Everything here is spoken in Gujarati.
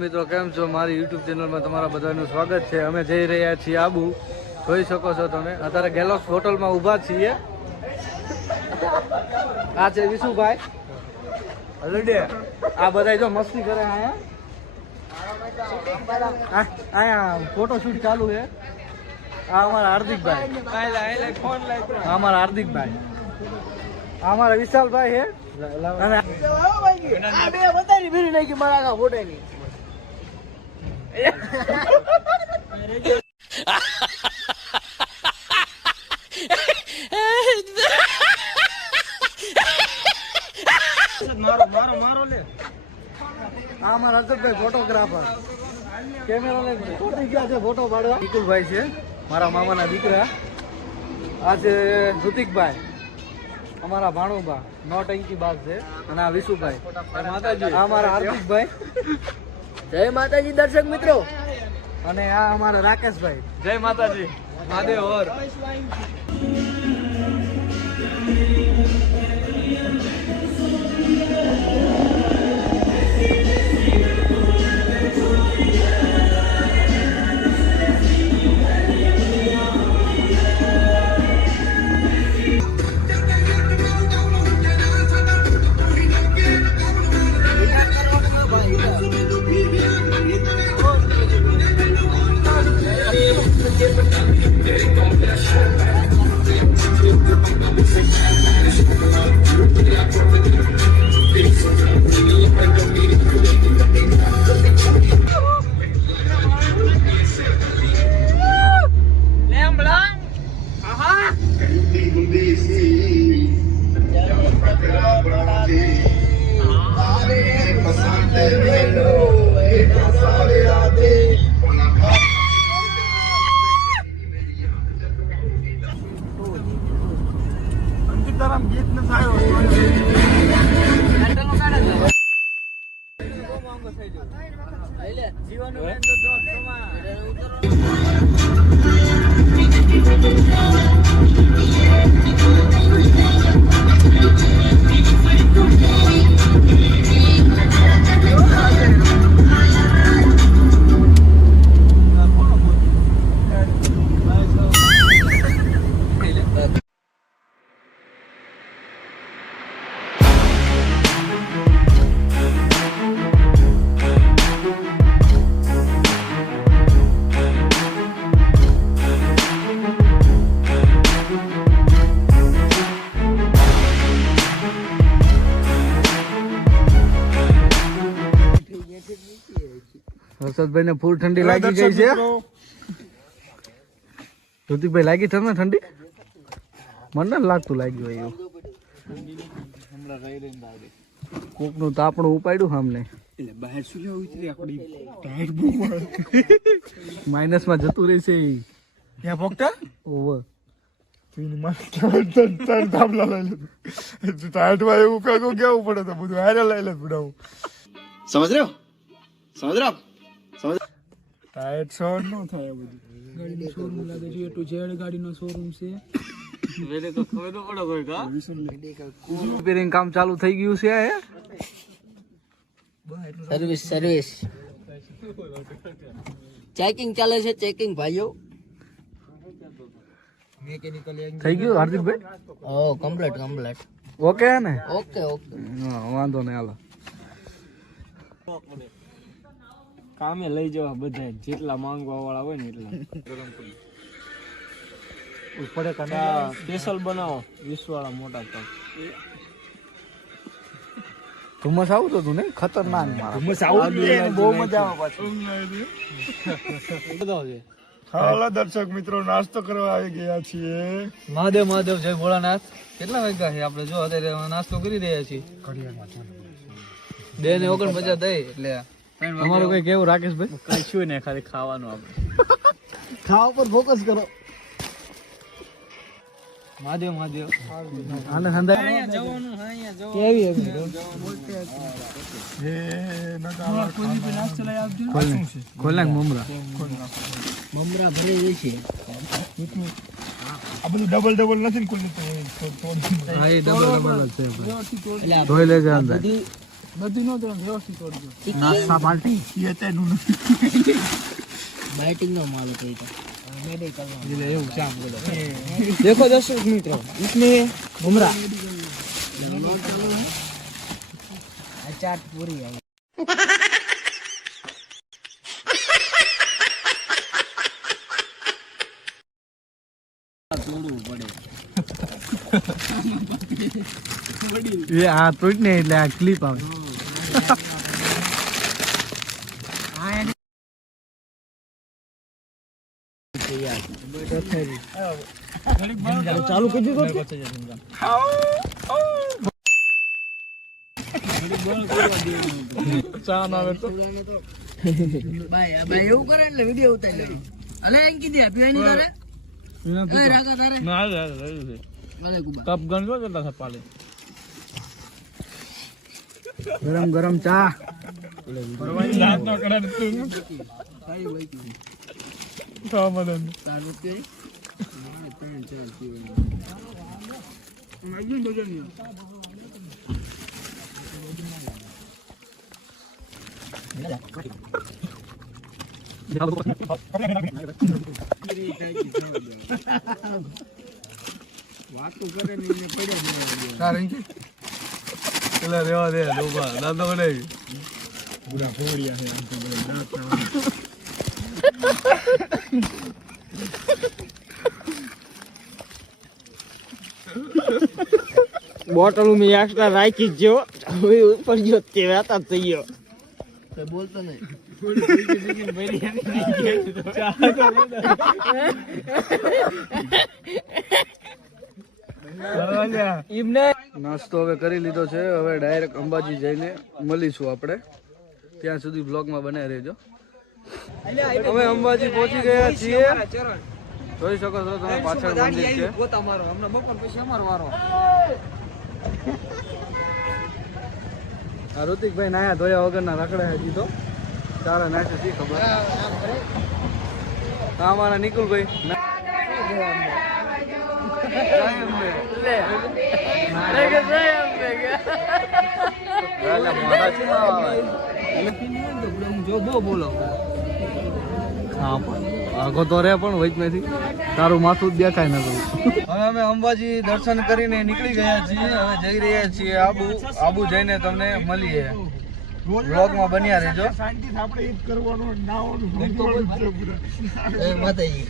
મિત્રો, કેમ છો? મારી યુટ્યુબ ચેનલમાં તમારા બધાનું સ્વાગત છે. અમે જઈ રહ્યા છીએ આબુ. જોઈ શકો છો તમે અત્યારે ગેલોક્સ હોટલમાં ઊભા છીએ. આ છે વિશુભાઈ, આ બધા જો મસ્તી કરે. અહીંયા ફોટો શૂટ ચાલુ છે. આ અમારા હાર્દિકભાઈ, અમારા હાર્દિકભાઈ, અમારા વિશાલભાઈ છે. અને અમારા હર્ષદભાઈ ફોટોગ્રાફર કેમેરા લઈને ફોટી ગયા છે ફોટો પાડવા. નિકુલભાઈ છે મારા મામાના દીકરા. આ છે ઋતિકભાઈ, અમારા ભાણુબા નોટંકી બાદ છે. અને આ વિશુભાઈ માતાજી, અમારા હાર્દિકભાઈ. જય માતાજી દર્શક મિત્રો. અને આ અમારા રાકેશભાઈ. જય માતાજી, મહાદેવ ઓર. ગીત ન થાય હર્ષદભાઈ ને ફૂલ ઠંડી લાગી ગઈ છે. ઋતિકભાઈ લાગી તમને ઠંડી? મને લાગતું લાગ્યું એવું. કોક નું તાપણું ઉપાડ્યું સામને માઇનસ માં જતું રહેશે. ઓવર એવું કેવું પડે તો બધું હારે લઈ લે પડાવું. સમજ રહ્યો? સમજ રહ્યો? ટાયર શોર્ટ નો થાય બધું. ગાડીનો શોરૂમ લાગે છે, ટુ ઝેડ ગાડીનો શોરૂમ છે. વેલે તો ખબર ન પડે કોઈ કા રિપેરિંગ કામ ચાલુ થઈ ગયું છે. સર્વિસ ચેકિંગ ચાલે છે. ચેકિંગ ભાઈઓ થઈ ગયું હાર્દિકભાઈ? ઓ કમ્પ્લીટ ઓકે ને? ઓકે વાંધો નહીં, હાલો. કામે લઈ જવા બધા જેટલા માંગવા વાળા હોય ને એટલા. સ્પેશિયલ બનાવો 20 વાળા મોટા કપ. ધુમ્મસ આવતું હતું ને? ખતરનાક ધુમ્મસ આવું બહુ મજા આવે પાછું. હાલો દર્શક મિત્રો, નાસ્તો કરવા આવી ગયા છીએ. મહાદેવ મહાદેવ, જય ભોળાનાથ. કેટલા વાગ્યા છે આપણે? જો અત્યારે નાસ્તો કરી રહ્યા છીએ. 2:49 દઈ એટલે તમારું કઈ કેવું રાકેશભાઈ? કશું ને ખાલી ખાવાનું. આપણે ખાવા પર ફોકસ કરો. મહાદેવ મહાદેવ. આને સંધાય કેવી ખોલ નાખ મમરા ભરી છે. આ બધું ડબલ નથી ને કોઈ ડબલ છે. ધોઈ લેજે અંદર. બધી નો તો વ્યવસ્થિત તોડજો. નાસ્તા પાર્ટી એ તેનું બાઇટિંગ નો માલ હતો ઈ તો. એવું છે આપણે देखो दर्शक मित्रों इसमें घुमरा આ ચાટ પૂરી આવી. એ આ તૂટ ને એટલે આ ક્લિપ આવે. चालू कर दीजिए ચા ના આવે તો ભાઈ આ ભાઈ એવું કરે એટલે વિડિયો ઉતારી લે. અલે એમ કીધી પીવાય નહીં કરે. એ રાગા તારે. ના ભલે કુબા. કપ ગન જો કેટલા સપાલે. ગરમ ગરમ ચા. પરવાની રાત નો કરે તું. ભાઈ ભાઈ કીધી. તો મદન. તારું પીરી. માગી બજન ની વાતો કરે ને એને પડ્યા કારણ કે પેલા રેવા દે ડોબા દાદા બને પૂરા ફોડિયા છે બોટલ મેં એક્સ્ટ્રા રાખી જ જો હવે ઉપર જો તે વાતા થઈ ગયો તે બોલતો નહીં. નાસ્તો હવે કરી લીધો છે. હવે ડાયરેક્ટ અંબાજી જઈને મળીશું આપણે. ત્યાં સુધી બ્લોગમાં બનાવી રહેજો. અમે અંબાજી પહોંચી ગયા છીએ. જોઈ શકો છો તમે પાછળ મંદિર છે. આ ઋતિકભાઈ નાયા ધોયા વગરના રખડા હજી તો તારા નાશે શી ખબર. આ અમારા નિકુલભાઈ જો બહુ બોલો. આગો તો રે પણ વચમેથી તારું માથું જ દેખાય નતું. હવે અમે અંબાજી દર્શન કરીને નીકળી ગયા છીએ. હવે જઈ રહ્યા છીએ આબુ જઈને તમને મળીએ. બ્લોગમાં બન્યા રહેજો. શાંતિ આપણે ઈદ કરવાનું નાવાનું એ માતાજી